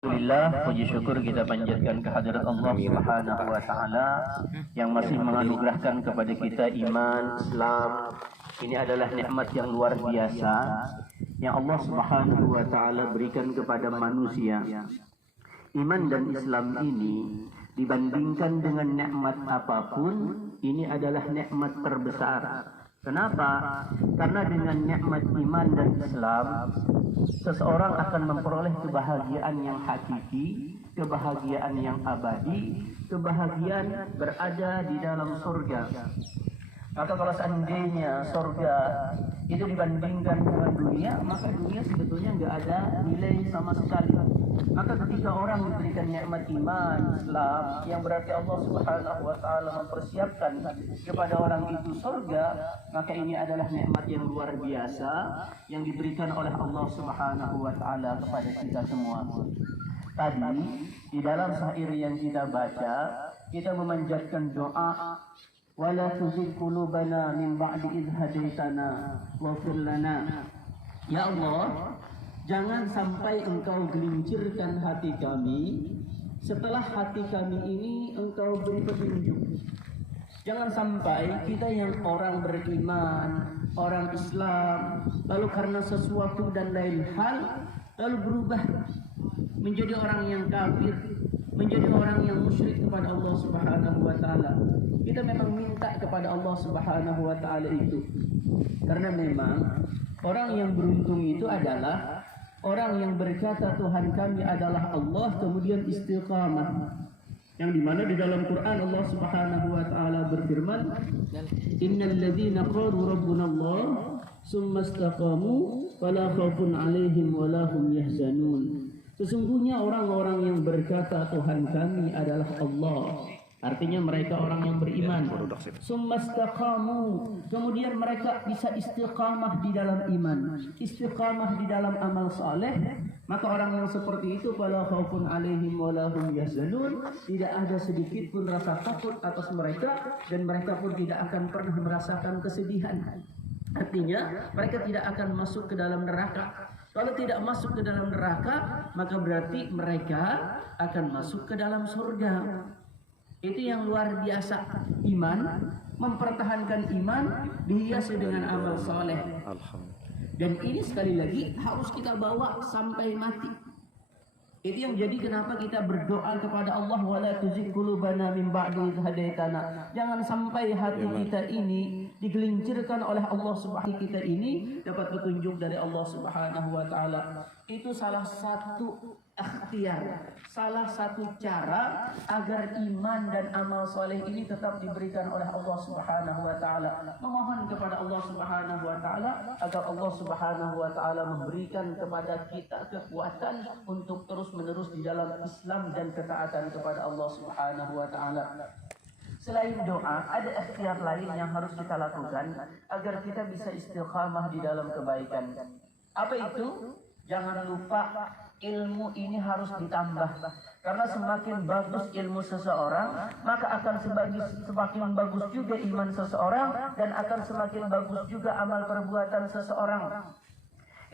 Alhamdulillah, puji syukur kita panjatkan kehadirat Allah Subhanahu wa taala yang masih menganugerahkan kepada kita iman, Islam. Ini adalah nikmat yang luar biasa yang Allah Subhanahu wa taala berikan kepada manusia. Iman dan Islam ini dibandingkan dengan nikmat apapun, ini adalah nikmat terbesar. Kenapa? Karena dengan nikmat iman dan Islam, seseorang akan memperoleh kebahagiaan yang hakiki, kebahagiaan yang abadi, kebahagiaan berada di dalam surga. Maka kalau seandainya surga itu dibandingkan dengan dunia, maka dunia sebetulnya nggak ada nilai sama sekali. Maka ketika orang diberikan nikmat iman, Islam, yang berarti Allah Subhanahu wa taala mempersiapkan kepada orang itu surga, maka ini adalah nikmat yang luar biasa yang diberikan oleh Allah Subhanahu wa taala kepada kita semua. Tadi di dalam syair yang kita baca, kita memanjatkan doa wala tuzigh qulubana min ba'di idh hadaitana waghfir lana. Ya Allah, jangan sampai Engkau gelincirkan hati kami setelah hati kami ini Engkau beri petunjuk. Jangan sampai kita yang orang beriman, orang Islam, lalu karena sesuatu dan lain hal, lalu berubah menjadi orang yang kafir, menjadi orang yang musyrik kepada Allah Subhanahu wa taala. Kita memang minta kepada Allah Subhanahu wa taala itu. Karena memang orang yang beruntung itu adalah orang yang berkata Tuhan kami adalah Allah, kemudian istiqamah. Yang dimana di dalam Quran Allah Subhanahu wa taala berfirman, innal ladzina qalu rabbuna Allah summa istaqamu fala khaufun alaihim wala hum yahzanun. Sesungguhnya orang-orang yang berkata Tuhan kami adalah Allah, artinya mereka orang yang beriman. Summastaqamu, kemudian mereka bisa istiqamah di dalam iman, istiqamah di dalam amal saleh, maka orang yang seperti itu fala khaufun alaihim wala hum yahzanun, tidak ada sedikit pun rasa takut atas mereka dan mereka pun tidak akan pernah merasakan kesedihan. Artinya mereka tidak akan masuk ke dalam neraka. Kalau tidak masuk ke dalam neraka, maka berarti mereka akan masuk ke dalam surga. Itu yang luar biasa. Iman, mempertahankan iman dihiasi dengan amal soleh. Dan ini sekali lagi harus kita bawa sampai mati. Itu yang jadi kenapa kita berdoa kepada Allah wala tuzigh qulubana min ba'di idh hadaitana. Jangan sampai hati kita ini digelincirkan oleh Allah Subhanahu kita ini dapat petunjuk dari Allah Subhanahu wa taala. Itu salah satu ikhtiar, salah satu cara agar iman dan amal soleh ini tetap diberikan oleh Allah Subhanahu wa taala. Memohon kepada Allah Subhanahu wa taala agar Allah Subhanahu wa taala memberikan kepada kita kekuatan untuk terus-menerus di dalam Islam dan ketaatan kepada Allah Subhanahu wa taala. Selain doa, ada ikhtiar lain yang harus kita lakukan agar kita bisa istiqamah di dalam kebaikan. Apa itu? Jangan lupa ilmu ini harus ditambah. Karena semakin bagus ilmu seseorang, maka akan semakin bagus juga iman seseorang dan akan semakin bagus juga amal perbuatan seseorang.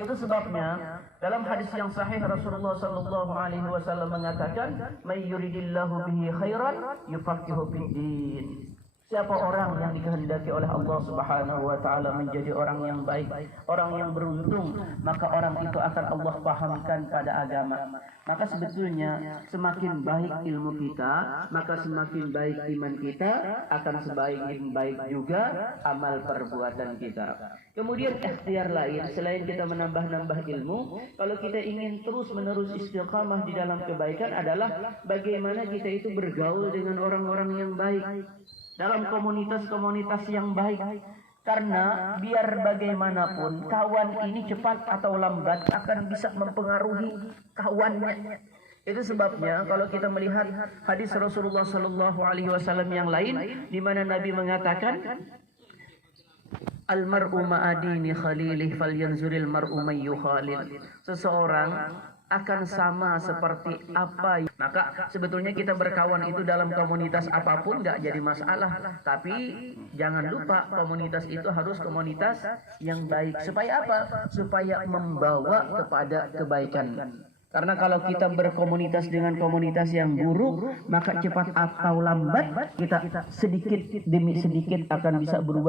Itu sebabnya dalam hadis yang sahih Rasulullah sallallahu alaihi wasallam mengatakan, "May yuridillahu bihi khairan yufaqihu fid-din." Siapa orang yang dikehendaki oleh Allah Subhanahu wa taala menjadi orang yang baik, orang yang beruntung, maka orang itu akan Allah pahamkan pada agama. Maka sebetulnya semakin baik ilmu kita, maka semakin baik iman kita, akan semakin baik juga amal perbuatan kita. Kemudian ikhtiar lain selain kita menambah-nambah ilmu, kalau kita ingin terus-menerus istiqamah di dalam kebaikan adalah bagaimana kita itu bergaul dengan orang-orang yang baik. Dalam komunitas-komunitas yang baik. Karena biar bagaimanapun kawan ini cepat atau lambat akan bisa mempengaruhi kawannya. Itu sebabnya kalau kita melihat hadis Rasulullah sallallahu alaihi wasallam yang lain di mana Nabi mengatakan al-mar'u ma'adini khalilih falyanzuril mar'u may yukhalil. Seseorang akan sama seperti apa. Maka sebetulnya kita berkawan itu dalam komunitas apapun nggak jadi masalah. Tapi jangan lupa komunitas itu harus komunitas yang baik. Supaya apa? Supaya membawa kepada kebaikan. Karena kalau kita berkomunitas dengan komunitas yang buruk, maka cepat atau lambat kita sedikit demi sedikit akan bisa berubah